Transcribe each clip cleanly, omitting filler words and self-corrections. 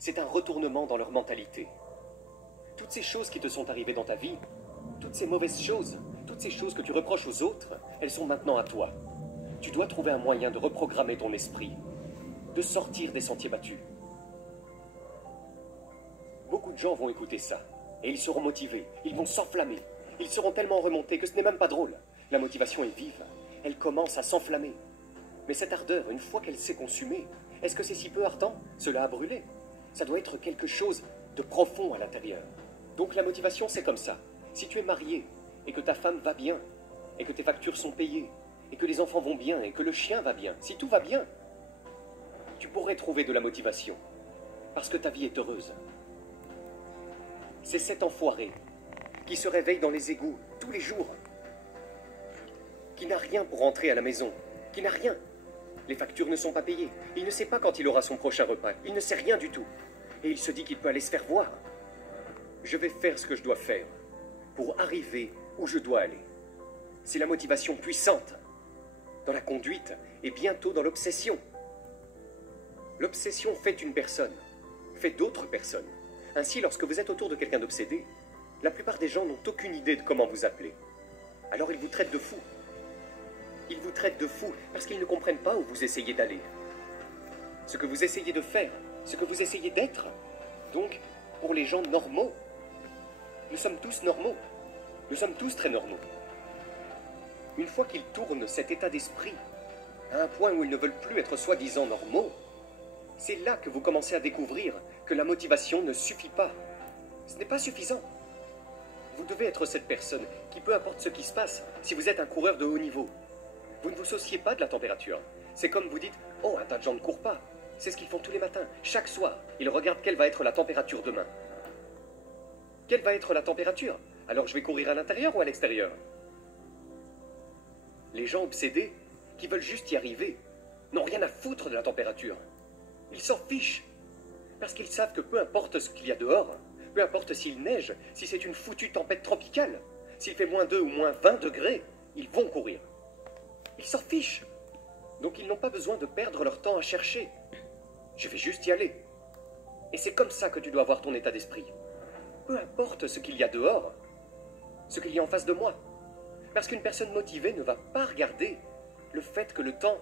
c'est un retournement dans leur mentalité. Toutes ces choses qui te sont arrivées dans ta vie, toutes ces mauvaises choses, toutes ces choses que tu reproches aux autres, elles sont maintenant à toi. Tu dois trouver un moyen de reprogrammer ton esprit, de sortir des sentiers battus. Beaucoup de gens vont écouter ça, et ils seront motivés, ils vont s'enflammer. Ils seront tellement remontés que ce n'est même pas drôle. La motivation est vive, elle commence à s'enflammer. Mais cette ardeur, une fois qu'elle s'est consumée, est-ce que c'est si peu ardent? Cela a brûlé. Ça doit être quelque chose de profond à l'intérieur. Donc la motivation, c'est comme ça. Si tu es marié, et que ta femme va bien, et que tes factures sont payées, et que les enfants vont bien, et que le chien va bien, si tout va bien, tu pourrais trouver de la motivation, parce que ta vie est heureuse. C'est cet enfoiré qui se réveille dans les égouts tous les jours, qui n'a rien pour rentrer à la maison, qui n'a rien. Les factures ne sont pas payées, il ne sait pas quand il aura son prochain repas, il ne sait rien du tout. Et il se dit qu'il peut aller se faire voir. Je vais faire ce que je dois faire pour arriver où je dois aller. C'est la motivation puissante dans la conduite et bientôt dans l'obsession. L'obsession fait une personne, fait d'autres personnes. Ainsi, lorsque vous êtes autour de quelqu'un d'obsédé, la plupart des gens n'ont aucune idée de comment vous appeler. Alors ils vous traitent de fou. Ils vous traitent de fou parce qu'ils ne comprennent pas où vous essayez d'aller. Ce que vous essayez de faire, ce que vous essayez d'être. Donc, pour les gens normaux, nous sommes tous normaux. Nous sommes tous très normaux. Une fois qu'ils tournent cet état d'esprit à un point où ils ne veulent plus être soi-disant normaux, c'est là que vous commencez à découvrir que la motivation ne suffit pas. Ce n'est pas suffisant. Vous devez être cette personne qui, peu importe ce qui se passe, si vous êtes un coureur de haut niveau, vous ne vous souciez pas de la température. C'est comme vous dites « Oh, un tas de gens ne courent pas ». C'est ce qu'ils font tous les matins. Chaque soir, ils regardent quelle va être la température demain. Quelle va être la température? Alors je vais courir à l'intérieur ou à l'extérieur? Les gens obsédés, qui veulent juste y arriver, n'ont rien à foutre de la température. Ils s'en fichent. Parce qu'ils savent que peu importe ce qu'il y a dehors, peu importe s'il neige, si c'est une foutue tempête tropicale, s'il fait -2 ou -20 degrés, ils vont courir. Ils s'en fichent. Donc ils n'ont pas besoin de perdre leur temps à chercher. Je vais juste y aller. Et c'est comme ça que tu dois voir ton état d'esprit. Peu importe ce qu'il y a dehors, ce qu'il y a en face de moi. Parce qu'une personne motivée ne va pas regarder le fait que le temps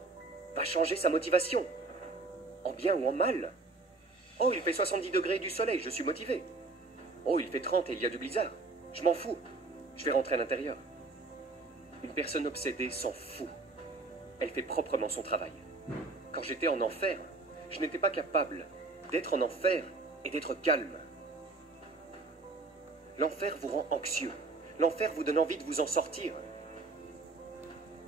va changer sa motivation. En bien ou en mal. Oh, il fait 70 degrés et du soleil, je suis motivé. Oh, il fait 30 et il y a du blizzard. Je m'en fous. Je vais rentrer à l'intérieur. Une personne obsédée s'en fout. Elle fait proprement son travail. Quand j'étais en enfer, je n'étais pas capable d'être en enfer et d'être calme. L'enfer vous rend anxieux. L'enfer vous donne envie de vous en sortir.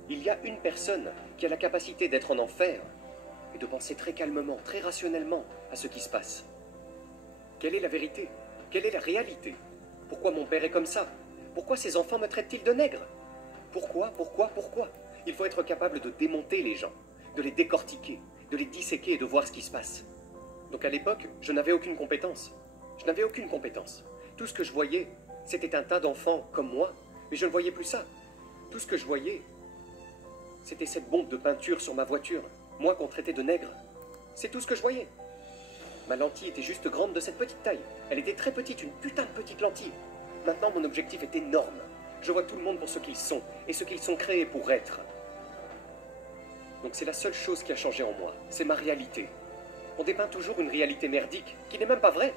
Il y a une personne qui a la capacité d'être en enfer et de penser très calmement, très rationnellement à ce qui se passe. Quelle est la vérité? Quelle est la réalité? Pourquoi mon père est comme ça? Pourquoi ses enfants me traitent-ils de nègre? Pourquoi? Il faut être capable de démonter les gens, de les décortiquer, de les disséquer et de voir ce qui se passe. Donc à l'époque, je n'avais aucune compétence. Je n'avais aucune compétence. Tout ce que je voyais, c'était un tas d'enfants comme moi, mais je ne voyais plus ça. Tout ce que je voyais, c'était cette bombe de peinture sur ma voiture, moi qu'on traitait de nègre. C'est tout ce que je voyais. Ma lentille était juste grande de cette petite taille. Elle était très petite, une putain de petite lentille. Maintenant, mon objectif est énorme. Je vois tout le monde pour ce qu'ils sont, et ce qu'ils sont créés pour être. Donc c'est la seule chose qui a changé en moi, c'est ma réalité. On dépeint toujours une réalité merdique, qui n'est même pas vraie.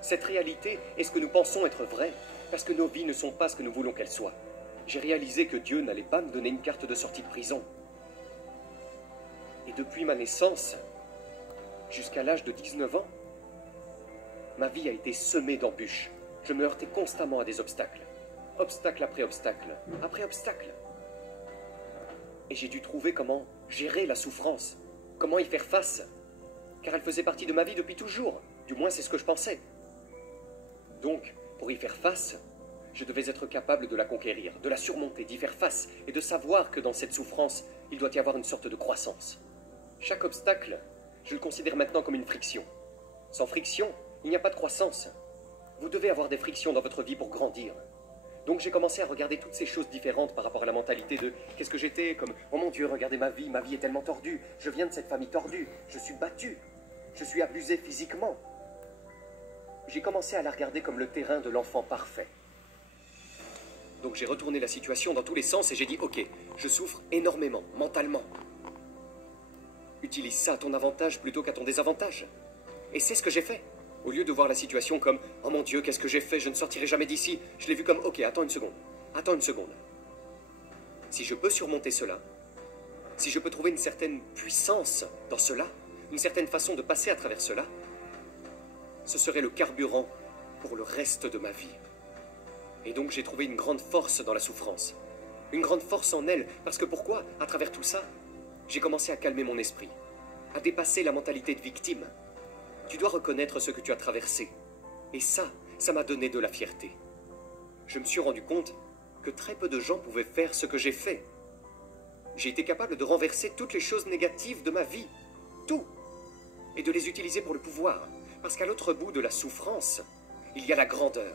Cette réalité est ce que nous pensons être vrai, parce que nos vies ne sont pas ce que nous voulons qu'elles soient. J'ai réalisé que Dieu n'allait pas me donner une carte de sortie de prison. Et depuis ma naissance, jusqu'à l'âge de 19 ans, ma vie a été semée d'embûches. Je me heurtais constamment à des obstacles. Obstacle après obstacle, après obstacle. Et j'ai dû trouver comment gérer la souffrance, comment y faire face, car elle faisait partie de ma vie depuis toujours, du moins c'est ce que je pensais. Donc, pour y faire face, je devais être capable de la conquérir, de la surmonter, d'y faire face, et de savoir que dans cette souffrance, il doit y avoir une sorte de croissance. Chaque obstacle, je le considère maintenant comme une friction. Sans friction, il n'y a pas de croissance. Vous devez avoir des frictions dans votre vie pour grandir. Donc j'ai commencé à regarder toutes ces choses différentes par rapport à la mentalité de qu'est-ce que j'étais, comme oh mon Dieu, regardez ma vie est tellement tordue, je viens de cette famille tordue, je suis battu, je suis abusé physiquement, j'ai commencé à la regarder comme le terrain de l'enfant parfait. Donc j'ai retourné la situation dans tous les sens et j'ai dit « Ok, je souffre énormément, mentalement. Utilise ça à ton avantage plutôt qu'à ton désavantage. » Et c'est ce que j'ai fait. Au lieu de voir la situation comme « Oh mon Dieu, qu'est-ce que j'ai fait? Je ne sortirai jamais d'ici. » Je l'ai vu comme « Ok, attends une seconde. Attends une seconde. Si je peux surmonter cela, si je peux trouver une certaine puissance dans cela, une certaine façon de passer à travers cela, ce serait le carburant pour le reste de ma vie. » Et donc j'ai trouvé une grande force dans la souffrance. Une grande force en elle, parce que pourquoi? À travers tout ça, j'ai commencé à calmer mon esprit, à dépasser la mentalité de victime. Tu dois reconnaître ce que tu as traversé. Et ça m'a donné de la fierté. Je me suis rendu compte que très peu de gens pouvaient faire ce que j'ai fait. J'ai été capable de renverser toutes les choses négatives de ma vie. Tout. Et de les utiliser pour le pouvoir. Parce qu'à l'autre bout de la souffrance, il y a la grandeur.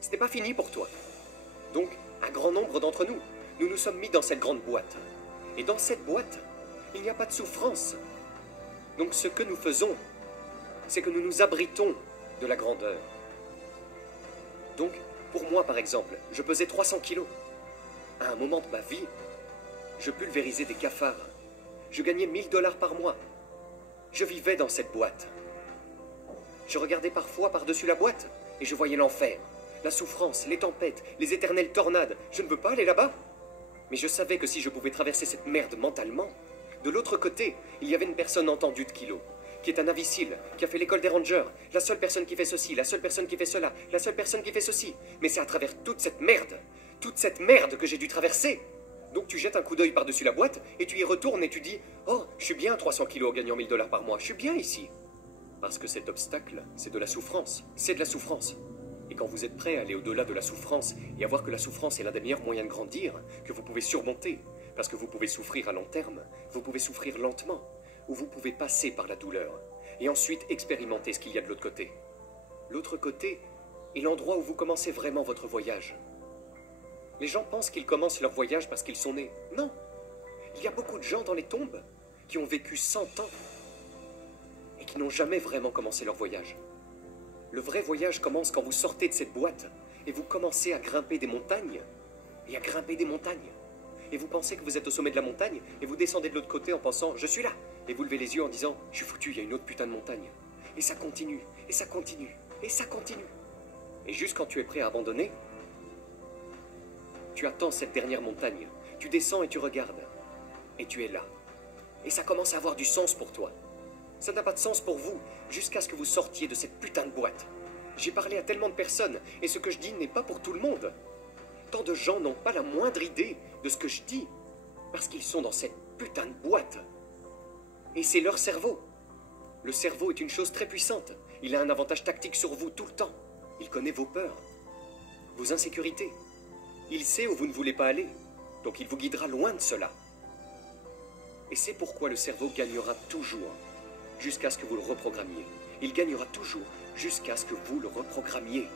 Ce n'est pas fini pour toi. Donc, un grand nombre d'entre nous, nous nous sommes mis dans cette grande boîte. Et dans cette boîte, il n'y a pas de souffrance. Donc ce que nous faisons, c'est que nous nous abritons de la grandeur. Donc, pour moi par exemple, je pesais 300 kilos. À un moment de ma vie, je pulvérisais des cafards. Je gagnais 1000 $ par mois. Je vivais dans cette boîte. Je regardais parfois par-dessus la boîte et je voyais l'enfer, la souffrance, les tempêtes, les éternelles tornades. Je ne veux pas aller là-bas. Mais je savais que si je pouvais traverser cette merde mentalement, de l'autre côté, il y avait une personne entendue de kilos, qui est un imbécile, qui a fait l'école des rangers, la seule personne qui fait ceci, la seule personne qui fait cela, la seule personne qui fait ceci. Mais c'est à travers toute cette merde que j'ai dû traverser. Donc tu jettes un coup d'œil par-dessus la boîte, et tu y retournes et tu dis « Oh, je suis bien à 300 kilos en gagnant 1000 $ par mois, je suis bien ici. » Parce que cet obstacle, c'est de la souffrance. C'est de la souffrance. Et quand vous êtes prêt à aller au-delà de la souffrance, et à voir que la souffrance est l'un des meilleurs moyens de grandir, que vous pouvez surmonter, parce que vous pouvez souffrir à long terme, vous pouvez souffrir lentement, ou vous pouvez passer par la douleur, et ensuite expérimenter ce qu'il y a de l'autre côté. L'autre côté est l'endroit où vous commencez vraiment votre voyage. Les gens pensent qu'ils commencent leur voyage parce qu'ils sont nés. Non. Il y a beaucoup de gens dans les tombes qui ont vécu 100 ans et qui n'ont jamais vraiment commencé leur voyage. Le vrai voyage commence quand vous sortez de cette boîte et vous commencez à grimper des montagnes et à grimper des montagnes. Et vous pensez que vous êtes au sommet de la montagne et vous descendez de l'autre côté en pensant « je suis là » et vous levez les yeux en disant « je suis foutu, il y a une autre putain de montagne ». Et ça continue, et ça continue, et ça continue. Et juste quand tu es prêt à abandonner, tu attends cette dernière montagne, tu descends et tu regardes, et tu es là. Et ça commence à avoir du sens pour toi. Ça n'a pas de sens pour vous, jusqu'à ce que vous sortiez de cette putain de boîte. J'ai parlé à tellement de personnes, et ce que je dis n'est pas pour tout le monde. Tant de gens n'ont pas la moindre idée de ce que je dis, parce qu'ils sont dans cette putain de boîte. Et c'est leur cerveau. Le cerveau est une chose très puissante. Il a un avantage tactique sur vous tout le temps. Il connaît vos peurs, vos insécurités. Il sait où vous ne voulez pas aller, donc il vous guidera loin de cela. Et c'est pourquoi le cerveau gagnera toujours, jusqu'à ce que vous le reprogrammiez. Il gagnera toujours, jusqu'à ce que vous le reprogrammiez.